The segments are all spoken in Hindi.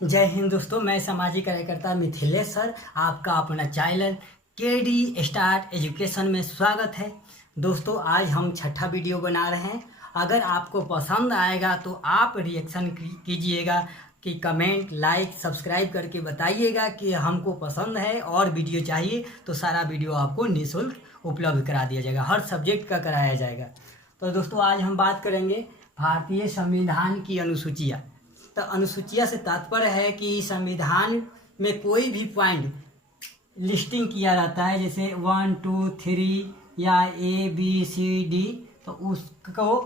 जय हिंद दोस्तों, मैं सामाजिक कार्यकर्ता मिथिलेश सर आपका अपना चैनल केडी स्टार्ट एजुकेशन में स्वागत है। दोस्तों, आज हम छठा वीडियो बना रहे हैं। अगर आपको पसंद आएगा तो आप रिएक्शन कीजिएगा कि कमेंट, लाइक, सब्सक्राइब करके बताइएगा कि हमको पसंद है और वीडियो चाहिए तो सारा वीडियो आपको निःशुल्क उपलब्ध करा दिया जाएगा। हर सब्जेक्ट का कराया जाएगा। तो दोस्तों, आज हम बात करेंगे भारतीय संविधान की अनुसूचियाँ। तो अनुसूचिया से तात्पर्य है कि संविधान में कोई भी पॉइंट लिस्टिंग किया जाता है, जैसे 1, 2, 3 या ABCD, तो उसको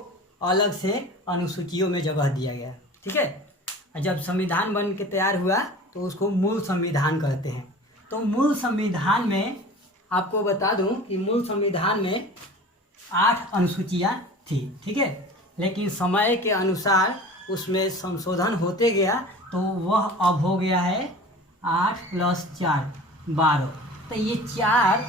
अलग से अनुसूचियों में जगह दिया गया। ठीक है। जब संविधान बन के तैयार हुआ तो उसको मूल संविधान कहते हैं। तो मूल संविधान में आपको बता दूं कि मूल संविधान में 8 अनुसूचियाँ थी। ठीक है। लेकिन समय के अनुसार उसमें संशोधन होते गया तो वह अब हो गया है 8 + 4 12। तो ये 4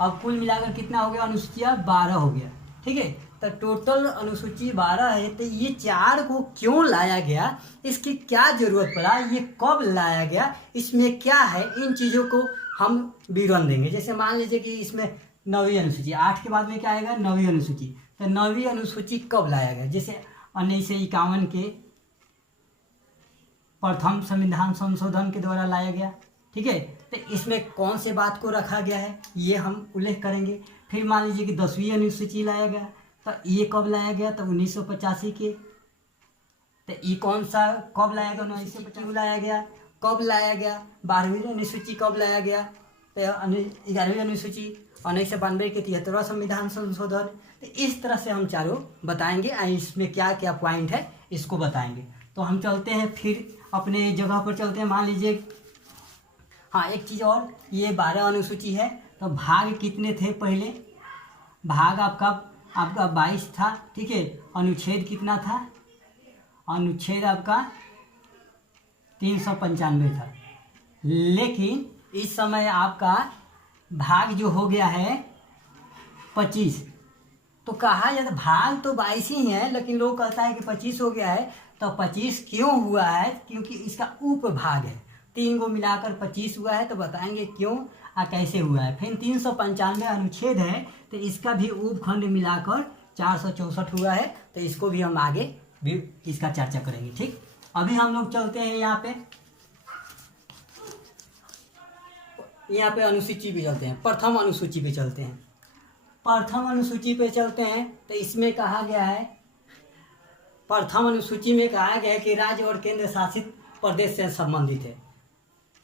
अब कुल मिलाकर कितना हो गया? अनुसूचियाँ 12 हो गया। ठीक है। तो टोटल अनुसूची 12 है। तो ये 4 को क्यों लाया गया, इसकी क्या जरूरत पड़ा, ये कब लाया गया, इसमें क्या है, इन चीज़ों को हम विवरण देंगे। जैसे मान लीजिए कि इसमें 9वीं अनुसूची, 8 के बाद में क्या आएगा? 9वीं अनुसूची। तो 9वीं अनुसूची कब लाया गया? जैसे 1951 के प्रथम संविधान संशोधन के द्वारा लाया गया। ठीक है। तो इसमें कौन से बात को रखा गया है ये हम उल्लेख करेंगे। फिर मान लीजिए कि 10वीं अनुसूची लाया गया, तो ये कब लाया गया? तो 1985 के। तो ये कौन सा कब लाया गया? 1985 लाया गया। कब लाया गया? 12वीं अनुसूची कब लाया गया? तो 11वीं अनुसूची 1992 के 73वां संविधान संशोधन। तो इस तरह से हम चारों बताएंगे, इसमें क्या क्या पॉइंट है इसको बताएंगे। तो हम चलते हैं, फिर अपने जगह पर चलते हैं। मान लीजिए, हाँ, एक चीज़ और, ये 12 अनुसूची है। तो भाग कितने थे पहले? भाग आपका 22 था। ठीक है। अनुच्छेद कितना था? अनुच्छेद आपका 395 था। लेकिन इस समय आपका भाग जो हो गया है 25। तो कहा जाता भाग तो 22 ही है, लेकिन लोग कहता है कि 25 हो गया है। तो 25 क्यों हुआ है? क्योंकि इसका उपभाग है, 3 को मिलाकर 25 हुआ है। तो बताएंगे क्यों और कैसे हुआ है। फिर 395 अनुच्छेद है, तो इसका भी उपखंड मिलाकर 464 हुआ है। तो इसको भी हम आगे भी इसका चर्चा करेंगे। ठीक। अभी हम लोग चलते हैं यहाँ पे अनुसूची पे चलते हैं। प्रथम अनुसूची पे चलते हैं। प्रथम अनुसूची पे चलते हैं। तो इसमें कहा गया है, प्रथम अनुसूची में कहा गया है कि राज्य और केंद्र शासित प्रदेश से संबंधित है।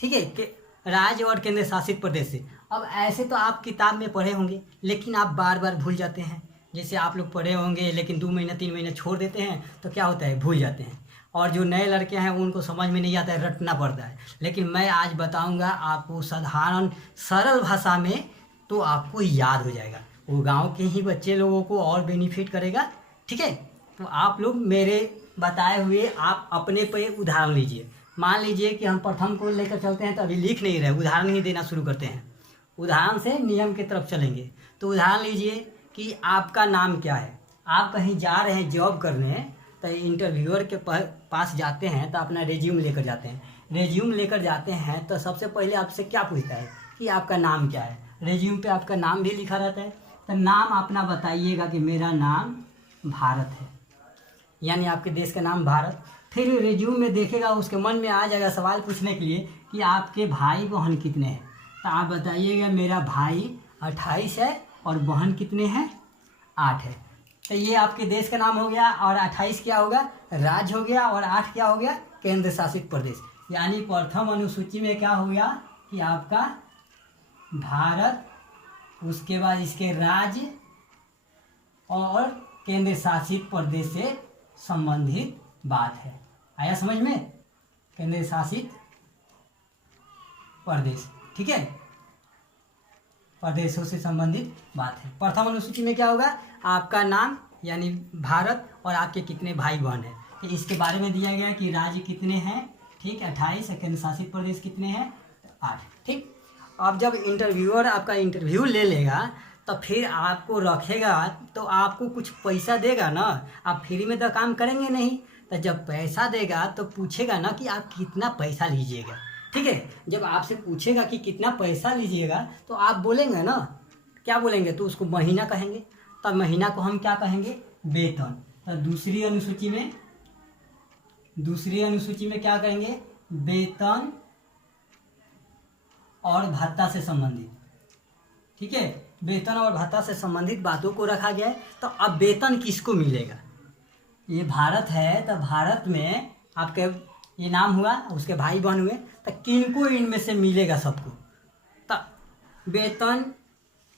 ठीक है, कि राज्य और केंद्र शासित प्रदेश से। अब ऐसे तो आप किताब में पढ़े होंगे, लेकिन आप बार बार भूल जाते हैं। जैसे आप लोग पढ़े होंगे लेकिन 2 महीना 3 महीना छोड़ देते हैं, तो क्या होता है? भूल जाते हैं। और जो नए लड़के हैं उनको समझ में नहीं आता है, रटना पड़ता है। लेकिन मैं आज बताऊंगा आपको साधारण सरल भाषा में, तो आपको याद हो जाएगा। वो गांव के ही बच्चे लोगों को और बेनिफिट करेगा। ठीक है। तो आप लोग मेरे बताए हुए आप अपने पे उदाहरण लीजिए। मान लीजिए कि हम प्रथम को लेकर चलते हैं, तो अभी लिख नहीं रहे, उदाहरण ही देना शुरू करते हैं। उदाहरण से नियम की तरफ चलेंगे। तो उदाहरण लीजिए कि आपका नाम क्या है। आप कहीं जा रहे हैं जॉब करने, तो इंटरव्यूअर के पास जाते हैं तो अपना रेज्यूम लेकर जाते हैं। रेज्यूम लेकर जाते हैं तो सबसे पहले आपसे क्या पूछता है कि आपका नाम क्या है। रेज्यूम पे आपका नाम भी लिखा रहता है। तो नाम अपना बताइएगा कि मेरा नाम भारत है, यानी आपके देश का नाम भारत। फिर रेज्यूम में देखेगा, उसके मन में आ जाएगा सवाल पूछने के लिए कि आपके भाई बहन कितने हैं। तो आप बताइएगा मेरा भाई 28 है और बहन कितने हैं? 8 है। तो ये आपके देश का नाम हो गया। और 28 क्या होगा? राज्य हो गया। और 8 क्या हो गया? केंद्र शासित प्रदेश। यानी प्रथम अनुसूची में क्या हो गया कि आपका भारत, उसके बाद इसके राज्य और केंद्र शासित प्रदेश से संबंधित बात है। आया समझ में? केंद्र शासित प्रदेश। ठीक है, प्रदेशों से संबंधित बात है। प्रथम अनुसूची में क्या होगा? आपका नाम यानी भारत और आपके कितने भाई बहन हैं, तो इसके बारे में दिया गया कि राज्य कितने हैं। ठीक, 28। केंद्र शासित प्रदेश कितने हैं? 8। ठीक। अब जब इंटरव्यूअर आपका इंटरव्यू ले लेगा तो फिर आपको रखेगा, तो आपको कुछ पैसा देगा ना। आप फ्री में तो काम करेंगे नहीं। तो तो जब पैसा देगा तो पूछेगा ना कि आप कितना पैसा लीजिएगा, ठीक है। जब आपसे पूछेगा कि कितना पैसा लीजिएगा तो आप बोलेंगे ना, क्या बोलेंगे, तो उसको महीना कहेंगे। तब महीना को हम क्या कहेंगे, वेतन। तो दूसरी अनुसूची में क्या करेंगे, वेतन और भत्ता से संबंधित, ठीक है। वेतन और भत्ता से संबंधित बातों को रखा गया है। तो अब वेतन किसको मिलेगा, ये भारत है, तो भारत में आपके ये नाम हुआ, उसके भाई बहन हुए, तो किनको इनमें से मिलेगा, सबको। तो वेतन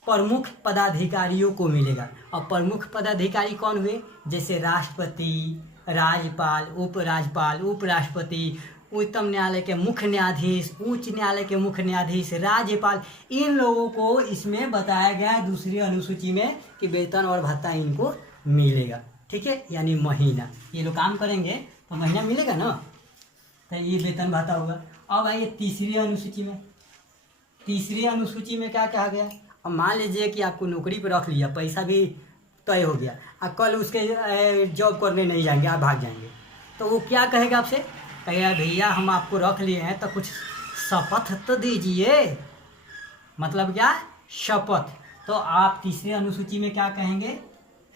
प्रमुख पदाधिकारियों को मिलेगा। और प्रमुख पदाधिकारी कौन हुए, जैसे राष्ट्रपति, राज्यपाल, उपराज्यपाल, उपराष्ट्रपति, उच्चतम न्यायालय के मुख्य न्यायाधीश, उच्च न्यायालय के मुख्य न्यायाधीश, राज्यपाल, इन लोगों को इसमें बताया गया है दूसरी अनुसूची में कि वेतन और भत्ता इनको मिलेगा, ठीक है। यानी महीना, ये लोग काम करेंगे तो महीना मिलेगा ना, तो ये वेतन भत्ता होगा। अब आइए तीसरी अनुसूची में क्या कहा गया। अब मान लीजिए कि आपको नौकरी पर रख लिया, पैसा भी तय हो गया, और कल उसके जॉब करने नहीं जाएंगे, आप भाग जाएंगे, तो वो क्या कहेगा आपसे, कहेगा भैया हम आपको रख लिए हैं तो कुछ शपथ तो दीजिए, मतलब क्या, शपथ। तो आप तीसरी अनुसूची में क्या कहेंगे,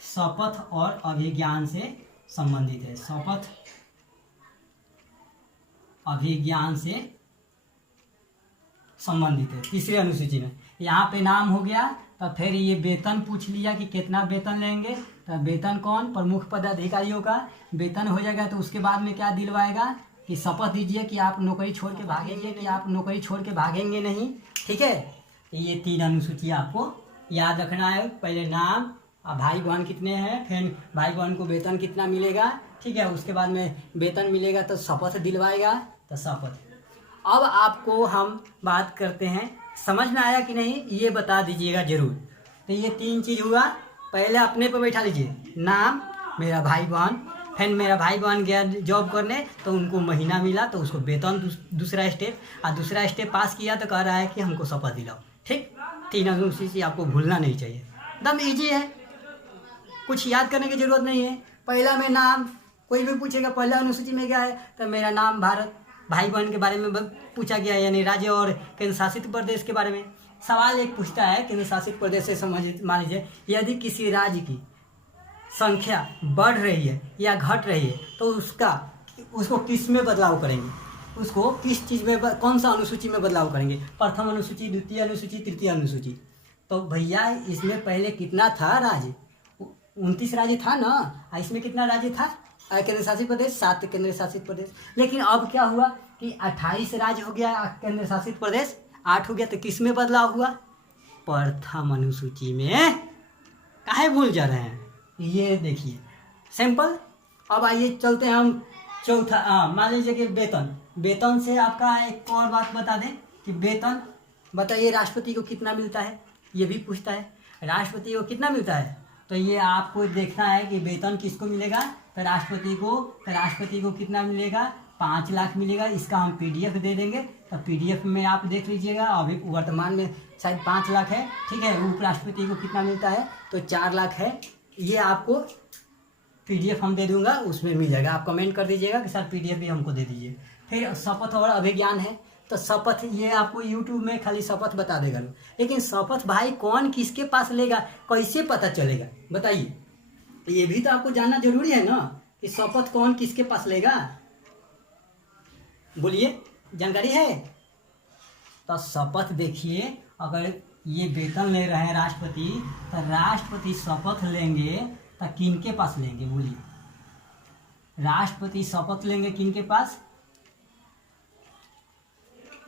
शपथ और अभिज्ञान से संबंधित है, शपथ अभिज्ञान से संबंधित है तीसरी अनुसूची में। यहाँ पे नाम हो गया, तो फिर ये वेतन पूछ लिया कि कितना वेतन लेंगे, तो वेतन कौन, प्रमुख पदाधिकारियों का वेतन हो जाएगा। तो उसके बाद में क्या दिलवाएगा कि शपथ दीजिए कि आप नौकरी छोड़ के भागेंगे नहीं, ठीक है। ये 3 अनुसूची आपको याद रखना है। पहले नाम, भाई बहन कितने हैं, फिर भाई बहन को वेतन कितना मिलेगा, ठीक है। उसके बाद में वेतन मिलेगा तो शपथ दिलवाएगा, तो शपथ। अब आपको हम बात करते हैं, समझ में आया कि नहीं, ये बता दीजिएगा जरूर। तो ये 3 चीज़ हुआ। पहले अपने पे बैठा लीजिए, नाम, मेरा भाई बहन, फिर मेरा भाई बहन गया जॉब करने तो उनको महीना मिला तो उसको वेतन, दूसरा स्टेप, और दूसरा स्टेप पास किया तो कह रहा है कि हमको शपथ दिलाओ, ठीक। 3 अनुसूची आपको भूलना नहीं चाहिए, एकदम ईजी है, कुछ याद करने की जरूरत नहीं है। पहला में नाम, कोई भी पूछेगा पहला अनुसूची में क्या है, तो मेरा नाम, भारत, भाई बहन के बारे में पूछा गया है, यानी राज्य और केंद्र शासित प्रदेश के बारे में। सवाल एक पूछता है केंद्र शासित प्रदेश से, मान लीजिए यदि किसी राज्य की संख्या बढ़ रही है या घट रही है तो उसको किस में बदलाव करेंगे, उसको किस चीज़ में, कौन सा अनुसूची में बदलाव करेंगे, प्रथम अनुसूची, द्वितीय अनुसूची, तृतीय अनुसूची। तो भैया इसमें पहले कितना था राज्य, 29 राज्य था ना, इसमें कितना राज्य था, केंद्र शासित प्रदेश 7 केंद्र शासित प्रदेश। लेकिन अब क्या हुआ कि 28 राज्य हो गया, केंद्र शासित प्रदेश 8 हो गया, तो किस में बदलाव हुआ, प्रथम अनुसूची में। काहे भूल जा रहे हैं, ये देखिए सिंपल। अब आइए चलते हैं हम चौथा, मान लीजिए कि वेतन से आपका एक और बात बता दें कि वेतन, बताइए राष्ट्रपति को कितना मिलता है, ये भी पूछता है, राष्ट्रपति को कितना मिलता है। तो ये आपको देखना है कि वेतन किसको मिलेगा, तो राष्ट्रपति को कितना मिलेगा, 5 लाख मिलेगा। इसका हम PDF दे देंगे, तो PDF में आप देख लीजिएगा। अभी वर्तमान में शायद 5 लाख है, ठीक है। उपराष्ट्रपति को कितना मिलता है, तो 4 लाख है। ये आपको PDF हम दे दूंगा, उसमें मिल जाएगा। आप कमेंट कर दीजिएगा कि सर PDF भी हमको दे दीजिए। फिर शपथ और अभिज्ञान है, तो शपथ ये आपको YouTube में खाली शपथ बता देगा, लेकिन शपथ भाई कौन किसके पास लेगा, कैसे पता चलेगा, बताइए। ये भी तो आपको जानना जरूरी है ना कि शपथ कौन किसके पास लेगा, बोलिए, जानकारी है। तो शपथ देखिए, अगर ये वेतन ले रहे हैं राष्ट्रपति, तो राष्ट्रपति शपथ लेंगे तो किनके पास लेंगे, बोलिए। राष्ट्रपति शपथ लेंगे किनके पास,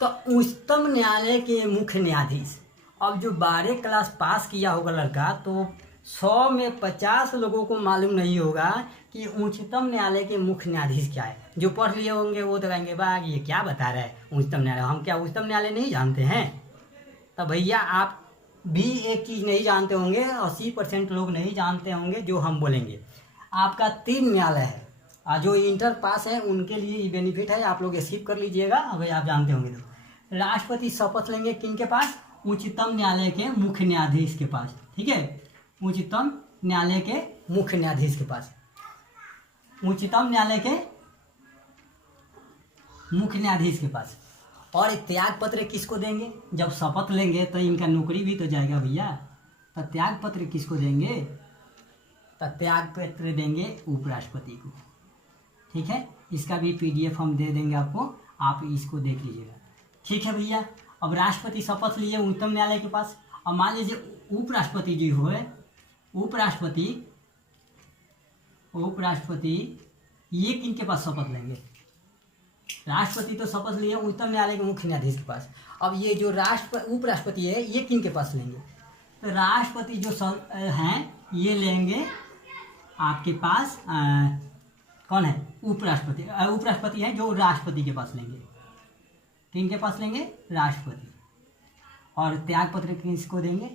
तो उच्चतम न्यायालय के मुख्य न्यायाधीश। अब जो 12 क्लास पास किया होगा लड़का, तो 100 में 50 लोगों को मालूम नहीं होगा कि उच्चतम न्यायालय के मुख्य न्यायाधीश क्या है। जो पढ़ लिए होंगे वो तो कहेंगे बाग ये क्या बता रहा है उच्चतम न्यायालय, हम क्या उच्चतम न्यायालय नहीं जानते हैं। तो भैया आप भी एक चीज़ नहीं जानते होंगे, 80% लोग नहीं जानते होंगे जो हम बोलेंगे। आपका 3 न्यायालय है, और जो इंटर पास है उनके लिए ये बेनिफिट है, आप लोग स्किप कर लीजिएगा अगर आप जानते होंगे तो। राष्ट्रपति शपथ लेंगे किनके पास, उच्चतम न्यायालय के मुख्य न्यायाधीश के पास, ठीक है, उच्चतम न्यायालय के मुख्य न्यायाधीश के पास। उच्चतम न्यायालय के मुख्य न्यायाधीश के पास। और त्याग पत्र किसको देंगे? जब शपथ लेंगे तो इनका नौकरी भी तो जाएगा भैया। तो त्याग पत्र किसको देंगे? तो त्याग पत्र देंगे उपराष्ट्रपति को। ठीक है, इसका भी PDF हम दे देंगे आपको, आप इसको देख लीजिएगा। ठीक है भैया। अब राष्ट्रपति शपथ लिए उच्चतम न्यायालय के पास। अब मान लीजिए उपराष्ट्रपति जी हुए, उपराष्ट्रपति ये किनके पास शपथ लेंगे? राष्ट्रपति तो शपथ लिए उच्चतम न्यायालय के मुख्य न्यायाधीश के पास। अब ये जो उपराष्ट्रपति है ये किनके पास लेंगे? तो राष्ट्रपति जो हैं ये लेंगे आपके पास कौन है? उपराष्ट्रपति। उपराष्ट्रपति है जो राष्ट्रपति के पास लेंगे। किनके पास लेंगे? राष्ट्रपति। और त्याग पत्र किसको देंगे?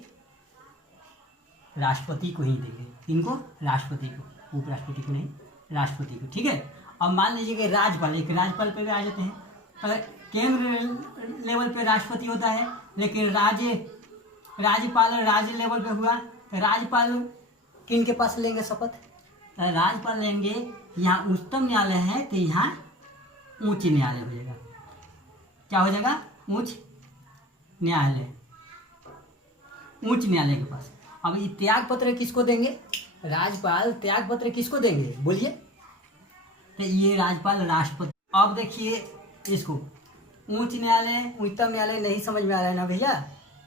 राष्ट्रपति को ही देंगे। किनको? राष्ट्रपति को, उपराष्ट्रपति को नहीं, राष्ट्रपति को। ठीक है। अब मान लीजिए कि राज्यपाल, एक राज्यपाल पे भी आ जाते हैं। तो केंद्र लेवल पे राष्ट्रपति होता है, लेकिन राज्यपाल राज्य लेवल पे हुआ तो राज्यपाल किनके पास लेंगे शपथ? राज्यपाल लेंगे, यहाँ उच्चतम न्यायालय है तो यहाँ उच्च न्यायालय हो जाएगा। क्या हो जाएगा? उच्च न्यायालय, उच्च न्यायालय के पास। अब ये त्याग पत्र किसको देंगे? राज्यपाल त्याग पत्र किसको देंगे? बोलिए। तो ये राज्यपाल राष्ट्रपति। अब देखिए इसको, उच्च न्यायालय उच्चतम न्यायालय नहीं समझ में आ रहा है ना भैया?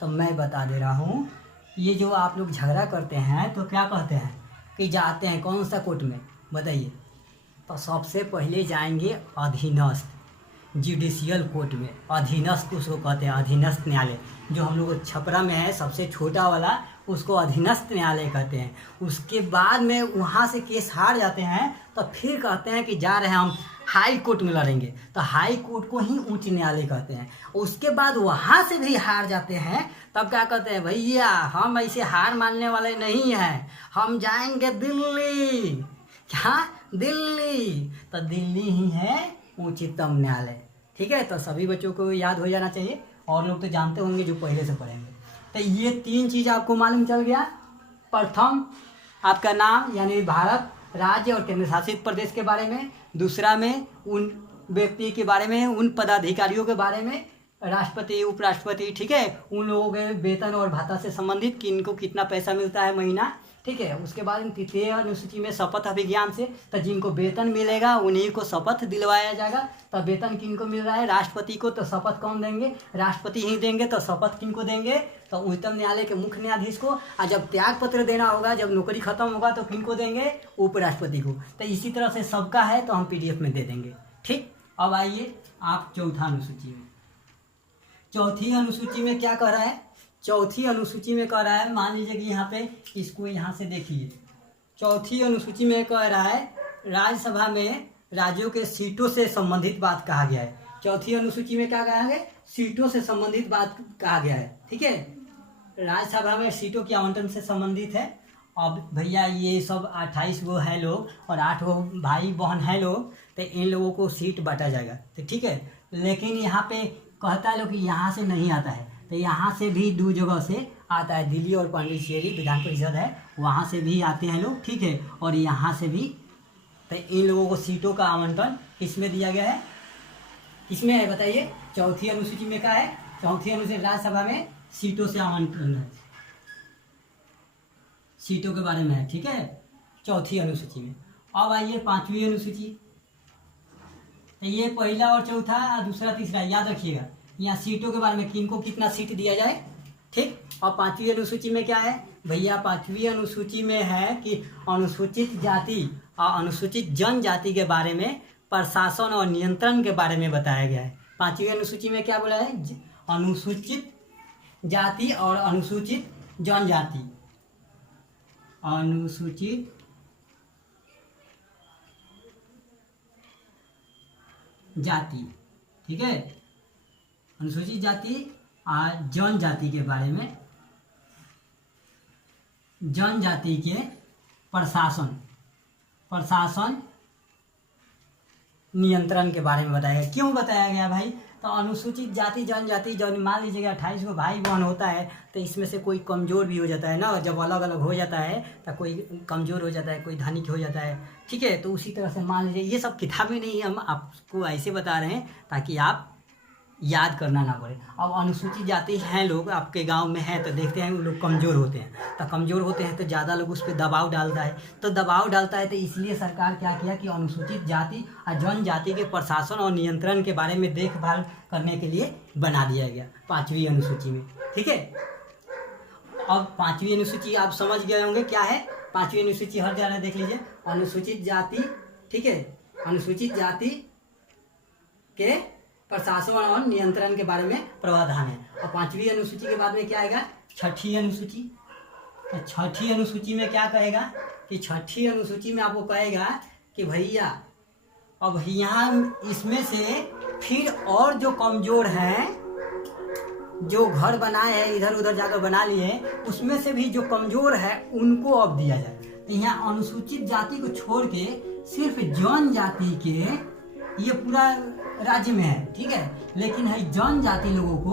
तो मैं बता दे रहा हूँ। ये जो आप लोग झगड़ा करते हैं तो क्या कहते हैं कि जाते हैं कौन सा कोर्ट में बताइए? तो सबसे पहले जाएंगे अधीनस्थ जुडिशियल कोर्ट में। अधीनस्थ उसको कहते हैं, अधीनस्थ न्यायालय। जो हम लोग छपरा में है सबसे छोटा वाला, उसको अधीनस्थ न्यायालय कहते हैं। उसके बाद में वहाँ से केस हार जाते हैं तो फिर कहते हैं कि जा रहे हैं हम हाई कोर्ट में लड़ेंगे। तो हाई कोर्ट को ही उच्च न्यायालय कहते हैं। उसके बाद वहाँ से भी हार जाते हैं तब क्या कहते हैं? भैया हम ऐसे हार मानने वाले नहीं हैं, हम जाएंगे दिल्ली। क्या? दिल्ली। तो दिल्ली ही है उच्चतम न्यायालय। ठीक है। तो सभी बच्चों को याद हो जाना चाहिए, और लोग तो जानते होंगे जो पहले से पढ़ेंगे। तो ये 3 चीज़ आपको मालूम चल गया। प्रथम आपका नाम यानी भारत राज्य और केंद्र शासित प्रदेश के बारे में। दूसरा में उन व्यक्ति के बारे में, उन पदाधिकारियों के बारे में, राष्ट्रपति उपराष्ट्रपति। ठीक है। उन लोगों के वेतन और भत्ता से संबंधित कि इनको कितना पैसा मिलता है महीना। ठीक है। उसके बाद 3 अनुसूची में शपथ अभिज्ञान से, तो जिनको वेतन मिलेगा उन्हीं को शपथ दिलवाया जाएगा। तो वेतन किनको मिल रहा है? राष्ट्रपति को। तो शपथ कौन देंगे? राष्ट्रपति ही देंगे। तो शपथ किनको देंगे? तो उच्चतम न्यायालय के मुख्य न्यायाधीश को। और जब त्याग पत्र देना होगा, जब नौकरी खत्म होगा, तो किनको देंगे? उपराष्ट्रपति को। तो इसी तरह से सबका है तो हम PDF में दे देंगे। ठीक। अब आइए आप चौथा अनुसूची में। चौथी अनुसूची में क्या कह रहा है? चौथी अनुसूची में कह रहा है, मान लीजिए कि यहाँ पे इसको यहाँ से देखिए। चौथी अनुसूची में कह रहा है राज्यसभा में राज्यों के सीटों से संबंधित बात कहा गया है। चौथी अनुसूची में क्या कहा है? सीटों से संबंधित बात कहा गया है। ठीक है। राज्यसभा में सीटों की आवंटन से संबंधित है। अब भैया ये सब 28 गो है लोग और 8 गो भाई बहन है लोग, तो इन लोगों को सीट बांटा जाएगा। तो ठीक है। लेकिन यहाँ पे कहता है लोग कि यहाँ से नहीं आता है, तो यहाँ से भी 2 जगह से आता है। दिल्ली और पांडिचेरी विधान परिषद है, वहाँ से भी आते हैं लोग। ठीक है। और यहाँ से भी। तो इन लोगों को सीटों का आवंटन किसमें दिया गया है? किसमें है बताइए? चौथी अनुसूची में क्या है? चौथी अनुसूची राज्यसभा में सीटों से आवंटन है, सीटों के बारे में है। ठीक है। चौथी अनुसूची में। अब आइए 5वीं अनुसूची। तो ये पहला और चौथा, दूसरा तीसरा याद रखिएगा। यहाँ सीटों के बारे में किनको कितना सीट दिया जाए। ठीक। और 5वीं अनुसूची में क्या है भैया? 5वीं अनुसूची में है कि अनुसूचित जाति और अनुसूचित जनजाति के बारे में प्रशासन और नियंत्रण के बारे में बताया गया है। 5वीं अनुसूची में क्या बोला है? अनुसूचित जाति और अनुसूचित जनजाति। अनुसूचित जाति। ठीक है। अनुसूचित जाति और जनजाति के बारे में, जनजाति के प्रशासन नियंत्रण के बारे में बताया गया। क्यों बताया गया भाई? तो अनुसूचित जाति जनजाति, जब मान लीजिएगा 28 को भाई बहन होता है तो इसमें से कोई कमज़ोर भी हो जाता है ना, जब अलग अलग हो जाता है तो कोई कमज़ोर हो जाता है, कोई धनिक हो जाता है, ठीक है। तो उसी तरह से मान लीजिए, ये सब किताबें नहीं, हम आपको ऐसे बता रहे हैं ताकि आप याद करना ना पड़े। अब अनुसूचित जाति हैं लोग आपके गांव में हैं तो देखते हैं वो लोग कमज़ोर होते हैं, तो कमज़ोर होते हैं तो ज़्यादा लोग उस पर दबाव डालता है, तो दबाव डालता है तो इसलिए सरकार क्या किया कि अनुसूचित जाति और जनजाति के प्रशासन और नियंत्रण के बारे में देखभाल करने के लिए बना दिया गया 5वीं अनुसूची में, ठीक है। अब 5वीं अनुसूची आप समझ गए होंगे क्या है। 5वीं अनुसूची हर जगह देख लीजिए, अनुसूचित जाति, ठीक है, अनुसूचित जाति के प्रशासन और नियंत्रण के बारे में प्रावधान है। और 5वीं अनुसूची के बाद में क्या आएगा? 6ठी अनुसूची। तो 6ठी अनुसूची में क्या कहेगा कि 6ठी अनुसूची में आपको कहेगा कि भैया अब यहाँ इसमें से फिर और जो कमज़ोर हैं, जो घर बनाए हैं इधर उधर जाकर बना लिए, उसमें से भी जो कमज़ोर है उनको अब दिया जाए। तो यहाँ अनुसूचित जाति को छोड़ के सिर्फ जनजाति के, ये पूरा राज्य में है, ठीक है, लेकिन है जनजाति लोगों को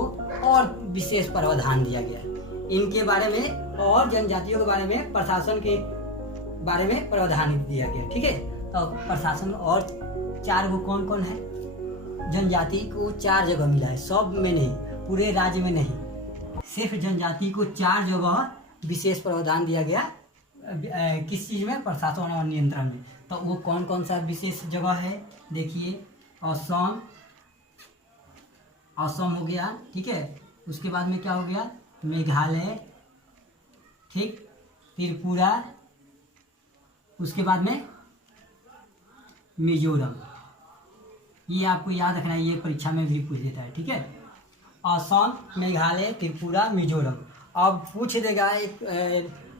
और विशेष प्रावधान दिया गया है इनके बारे में, और जनजातियों के बारे में प्रशासन के बारे में प्रावधान दिया गया, ठीक है। तो प्रशासन और 4 गो कौन कौन है? जनजाति को 4 जगह मिला है, सब में नहीं, पूरे राज्य में नहीं, सिर्फ जनजाति को 4 जगह विशेष प्रावधान दिया गया। किस चीज़ में? प्रशासन और नियंत्रण में। तो वो कौन कौन सा विशेष जगह है? देखिए, असम, असम हो गया, ठीक है। उसके बाद में क्या हो गया? मेघालय, ठीक, त्रिपुरा, उसके बाद में मिजोरम। ये आपको याद रखना है, ये परीक्षा में भी पूछ देता है, ठीक है। असम, मेघालय, त्रिपुरा, मिजोरम। अब पूछ देगा एक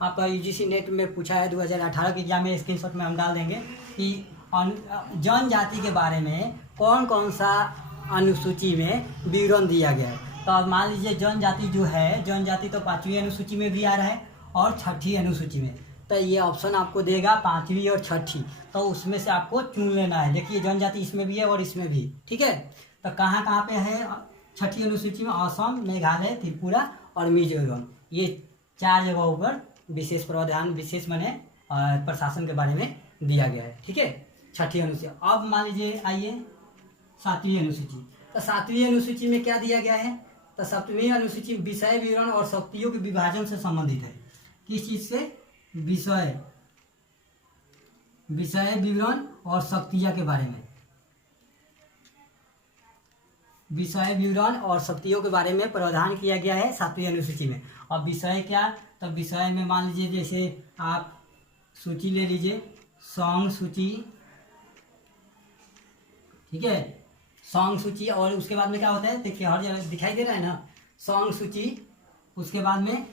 आपका यूजीसी नेट में पूछा है 2018 के एग्जाम में, स्क्रीनशॉट में हम डाल देंगे कि जनजाति के बारे में कौन कौन सा अनुसूची में विवरण दिया गया है। तो अब मान लीजिए जनजाति जो है, जनजाति तो 5वीं अनुसूची में भी आ रहा है और 6ठी अनुसूची में, तो ये ऑप्शन आपको देगा 5वीं और 6ठी, तो उसमें से आपको चुन लेना है। देखिए जनजाति इसमें भी है और इसमें भी, ठीक है। तो कहाँ कहाँ पे है 6ठी अनुसूची में? असम, मेघालय, त्रिपुरा और मिजोरम, ये 4 जगहों पर विशेष प्रावधान, विशेष माने प्रशासन के बारे में दिया गया है, ठीक है, 6ठी अनुसूची। अब मान लीजिए आइए 7वीं अनुसूची। तो 7वीं अनुसूची में क्या दिया गया है? तो 7वीं अनुसूची विषय विवरण और शक्तियों के विभाजन से संबंधित है। किस चीज से? विषय विवरण और शक्तियां के बारे में, विषय विवरण और शक्तियों के बारे में प्रावधान किया गया है 7वीं अनुसूची में। अब विषय क्या? तो विषय में मान लीजिए जैसे आप सूची ले लीजिए, सॉन्ग सूची, ठीक है, सॉन्ग सूची, और उसके बाद में क्या होता है? देखिए हर जगह दिखाई दे रहा है ना, सॉन्ग सूची, उसके बाद में